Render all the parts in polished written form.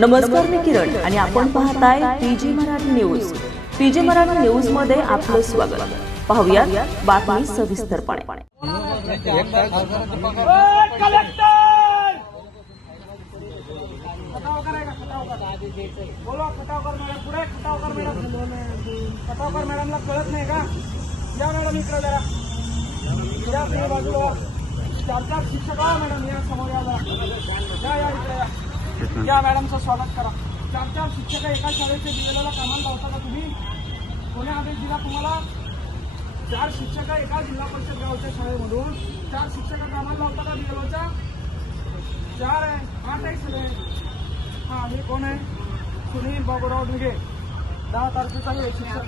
नमस्कार, मी किरण आणि आपण पाहताय PG Marathi news. PG Marathi news मध्ये आपलं स्वागत. पाहूयात बातमी सविस्तरपणे. खटावकर मॅडमला कळत नाही का? या मॅडम इकडे जरा या बाजूला. चार शिक्षक मॅडम या समोर या इकडे या मॅडमचं स्वागत करा. चार शिक्षक एका शाळेचे दिलेल्याला कामाला लावता का तुम्ही? कोणी आदेश दिला तुम्हाला? 4 शिक्षक एका जिल्हा परिषद गावच्या शाळेमधून 4 शिक्षक कामाला लावता का बीएलओच्या? 4 आहे, 8 आहे सगळे. हा, मी कोण आहे? सुनील बाबूराव ढुगे. 10 तारखेचा शिक्षक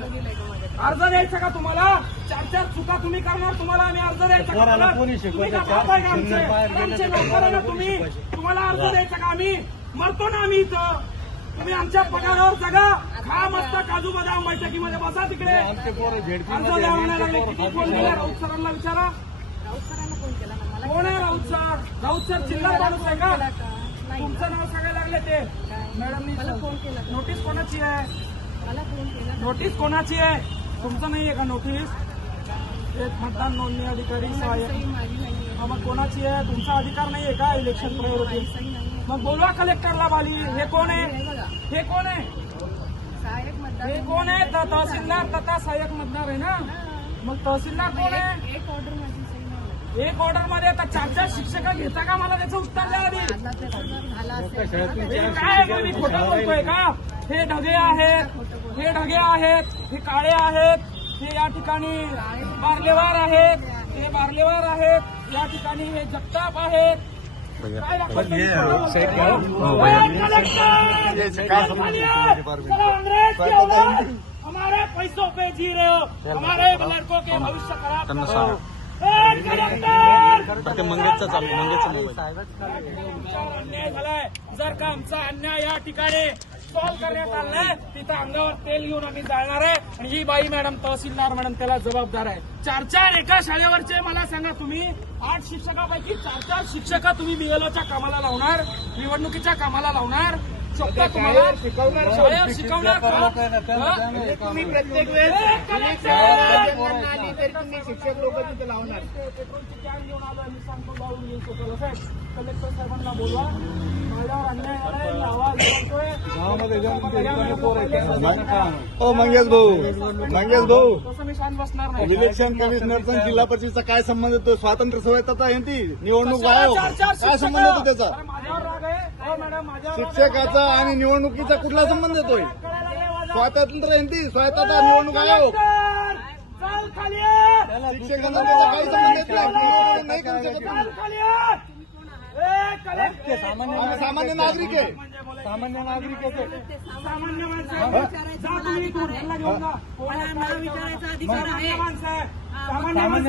अर्ज द्यायचा का तुम्हाला? 4 चुका तुम्ही करणार, तुम्हाला आम्ही अर्ज द्यायचा का? आमचे नोकर आहे ना तुम्ही, तुम्हाला अर्ज द्यायचा का? आम्ही मरतो ना आम्ही इथं. तुम्ही आमच्या पगारावर जगा, खा मस्त काजू बदाम बैठकीमध्ये बसा तिकडे. अर्ज द्या म्हणायला लागले. किती फोन केला? राऊत सरांना विचारा. कोण आहे राऊत सर? राऊत सर जिल्हा माणूस आहे का? तुमचं नाव सांगायला लागले ते मॅडमनी. नोटीस कोणाची आहे? नोटीस कोणाची आहे? तुमचं नाही आहे का नोटीस? एक मतदान नोंदणी अधिकारी सहाय्यक. मग कोणाची आहे? तुमचा अधिकार नाही आहे का इलेक्शन प्रायोरिटी? मग बोलवा कलेक्टरला बाली. हे कोण आहे? हे कोण आहे? हे कोण आहे? तहसीलदार तथा सहाय्यक मतदार आहे ना? मग तहसीलदार कोण आहे? एक ऑर्डर मध्ये आता 4 शिक्षक घेता का? मला त्याचं उत्तर द्या आधी. काय मी खोटं बोलतोय का? हे ढगे आहेत, हे ढगे आहेत, हे काळे आहेत, हे या ठिकाणी बारलेवार आहेत, हे बारलेवार आहेत, या ठिकाणी हे जगताप आहेत. हमारे पैसों पे जी रहे हो, हमारे लड़कों के भविष्य खराब. अन्याय झालाय. जर का आमचा अन्याय या ठिकाणी सॉल्व्ह करण्यात आलाय, तिथं अंगावर तेल घेऊन आम्ही जाणार आहे. आणि ही बाई मॅडम तहसीलदार मॅडम त्याला जबाबदार आहे. 4 एका शाळेवरचे मला सांगा, तुम्ही 8 शिक्षकापैकी 4 शिक्षक तुम्ही बीएलओच्या कामाला लावणार, निवडणुकीच्या कामाला लावणार. चोक्का तुम्हाला शाळेवर शिकवणार. तुम्ही प्रत्येक वेळेस तुम्ही शिक्षक लोक तिथे लावणार. पेट्रोलची कॅन घेऊन आलो, मी सांगतो जाऊन येईल स्वतःला. साहेब, कलेक्टर साहेबांना बोलवा. माझ्यावर अन्याय झालाय, मी आवाज करतोय. मंगेश भाऊ, तसं मी शांत बसणार नाही. इलेक्शन कमिशनरचा जिल्हा परिषदचा काय संबंध येतो? स्वातंत्र्य सवयता आहे ती निवडणूक आयोग, काय संबंध येतो त्याचा? माझ्यावर राग आहे. हो मॅडम, माझ्यावर शिक्षकाचा आणि निवडणुकीचा कुठला संबंध येतोय? स्वातंत्र्य आहे ती, स्वायत्ता निवडणूक आयोग. शिक्षकांना त्याचा काही संबंध येत नाही करू शकत. सामान्य नागरिक आहे, सामान्य नागरिक आहे. सामान्य माणसं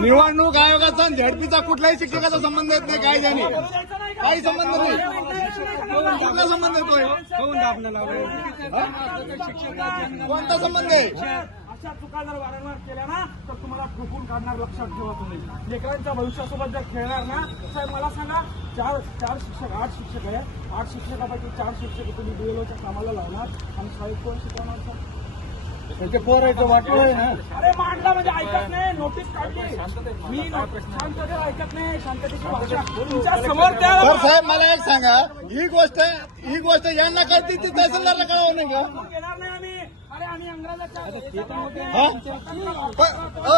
निवडणूक आयोगाचा झडपीचा कुठल्याही शिक्षकाचा संबंध येत नाही. कायद्याने काही संबंध नाही. कुठला संबंध येतोय? कोणता संबंध आहे? अशा चुका जर वारंवार केल्या ना, तर तुम्हाला ठोकून काढणार. लक्षात ठेवा. तुम्ही लेकरांच्या भविष्यासोबत जर खेळणार ना, साहेब मला सांगा, 4 शिक्षक 8 शिक्षक आहे. 8 शिक्षकापैकी 4 शिक्षक तुम्ही बीएलओच्या कामाला लावणार आणि शाळेत कोण शिकवणार? सर, त्याचे पोरायचं वाटलं आहे ना. अरे मांडला म्हणजे ऐकत नाही. नोटीस काढली. मी शांततेत ऐकत नाही. शांततेची भाषा तुमच्या समोर त्या. तर साहेब मला एक सांगा, ही गोष्ट यांना कळते ती तहसीलदारला कळावं नाही का? घेणार नाही आम्ही. अरे आम्ही अंग्रेजाच्या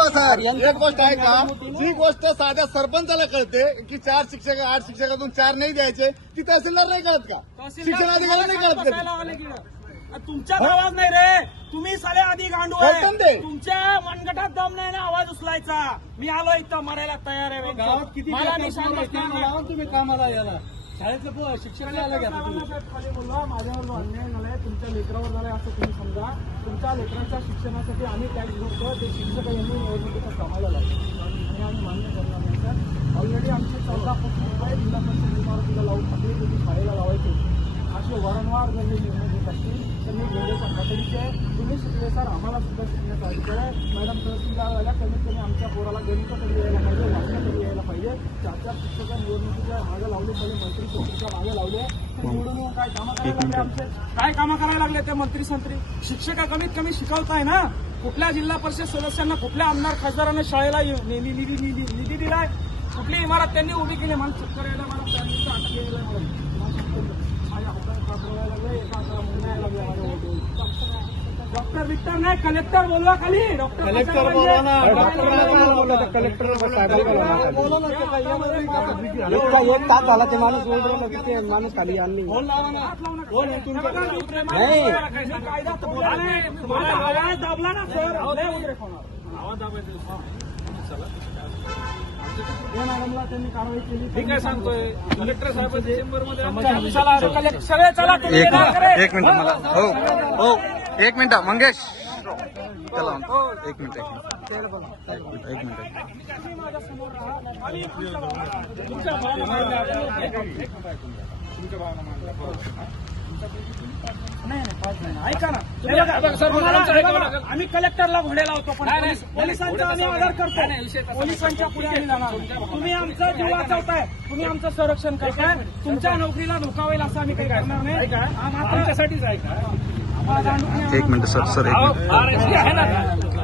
सर, एक गोष्ट आहे का, जी गोष्ट साध्या सरपंचाला कळते की 4 शिक्षक 8 शिक्षकातून 4 नाही द्यायचे, ती तहसीलदार नाही कळत का? शिक्षण अधिकारी नाही कळत का? तुमच्यात आवाज नाही रे. तुम्ही साले आधी गांडू आहे. तुमच्या मनगटात दम नाही ना आवाज उचलायचा. मी आलो इथं मरायला तयार आहे. गावात किती मला निशाण बसणार. तुम्ही कामाला याला शाळेतलं शिक्षक खाली बोलवा. माझ्यावर जो अन्याय झालाय, तुमच्या लेकरावर झालाय असं तुम्ही समजा. तुमच्या लेकरांच्या शिक्षणासाठी आम्ही टॅक्स भरतो. ते शिक्षक यांनी निवडणुकीच्या कामाला लावतो आणि आम्ही मान्य करणार नाही. सर, ऑलरेडी आमचे 14 कोटी रुपये जिल्हा परिषद इमारतीला लावून टाकले. तुम्ही शाळेला लावायचे. असे वारंवार जर हे निर्णय घेत असतील तर मी घेण्याच्या खात्रीचे आहे. तुम्ही शिकले सर, आम्हाला सुद्धा शिकण्याचा अधिकार आहे. मॅडम तहसीलदार झाल्या, कमीत कमी आमच्या पोराला गणित तरी यायला पाहिजे, वाचणं तरी यायला पाहिजे. 4-4 शिक्षक निवडणुकीच्या मागे लावले, पहिले मंत्री संत्रीच्या मागे लावले. ते निवडून येऊन काय कामं करायला लागले आमचे? काय कामं करायला लागले ते मंत्री संत्री? शिक्षक कमीत कमी शिकवताय ना. कुठल्या जिल्हा परिषद सदस्यांना, कुठल्या आमदार खासदारांना शाळेला निधी दिलाय? कुठली इमारत त्यांनी उभी केली? मला चक्कर यायला, मला त्यांचं अटक यायला, माझ्या हातात कापडायला लागले, एका हाताला मुंग्या यायला लागल्या माझ्या ओढून. डॉक्टर विक्टर नाही, कलेक्टर बोलवा खाली. डॉक्टर बोलवा ना, कलेक्टर एक तास झाला ते माणूस बोल रहा ना, ते माणूस खाली आणली. आवाज दाबला ना सर, आवाज दाबायचा. या मॅडमला त्यांनी कारवाई केली. ठीक आहे, सांगतोय कलेक्टर साहेब चेंबरमध्ये सगळे चला. एक मिनिट मला हो 1 मिनिट मंगेश चला 1 मिनिट ऐका ना, आम्ही कलेक्टरला घोडे लावतो, पण पोलिसांचा आम्ही आदर करतो. पोलिसांच्या पुढे आम्ही जाणार. तुम्ही आमचं जीव वाचवताय, तुम्ही आमचं संरक्षण करताय. तुमच्या नोकरीला धोका होईल असं आम्ही काही करणार नाही. आमच्यासाठीच ऐका. 1 मिनिट सर 1 मिनिट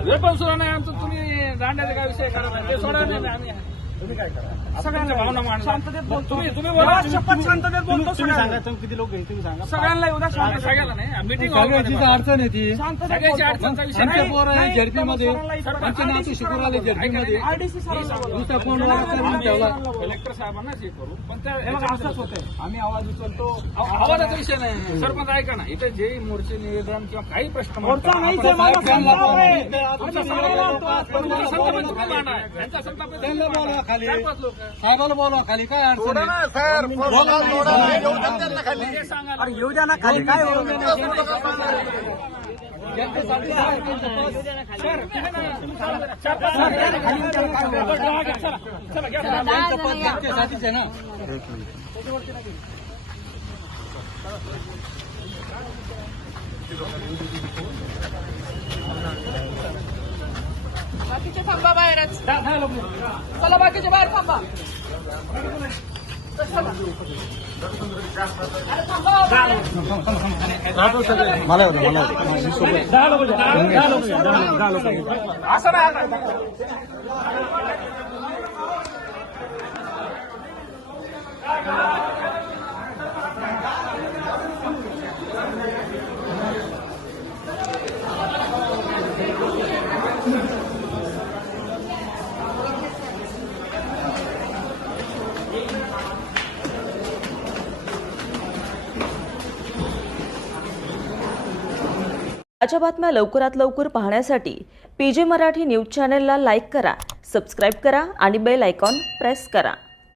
हे पण सुद्धा नाही आमचं. तुम्ही दांड्याचा काय विषय करा, ते सोडा नाही. आम्ही तुम्ही काय करा, सगळ्यांच्या भावना मांडा. शांततेत बोलतो. तुम्ही बोला, शपथ शांततेत बोलतो. सांगा किती लोक आहे तुम्ही सांगा. सगळ्यांना उद्या सगळ्याला नाही मीटिंग अडचण आहे ती. सगळ्याची अडचणचा विषय आमच्या पोर आहे झडपीमध्ये, आमच्या नातू शिकवले झडपीमध्ये. आरडीसी दुसरा कोण ठेवला. कलेक्टर साहेबांनाच हे करू, पण त्या असंच होतंय. आम्ही आवाज उचलतो, आवाजाचा विषय नाही. सरपंच ऐका ना, इथे जे मोर्चे निवेदन किंवा काही प्रश्न मोर्चा नाही, खाली साहेबाला बोलवा खाली, काय अडचण आहे? साहेब येऊ द्या त्यांना खाली. अरे येऊ द्या ना खाली, काय होऊ द्या? जनतेसाठीच आहे ना. बाकीचे थांबा बाहेरच. चला बाकीचे बाहेर थांबा. मला असं नाही. ताज्या बातम्या लवकरात लवकर पाहण्यासाठी PJ मराठी न्यूज चॅनलला लाईक करा, सबस्क्राईब करा आणि बेल आयकॉन प्रेस करा.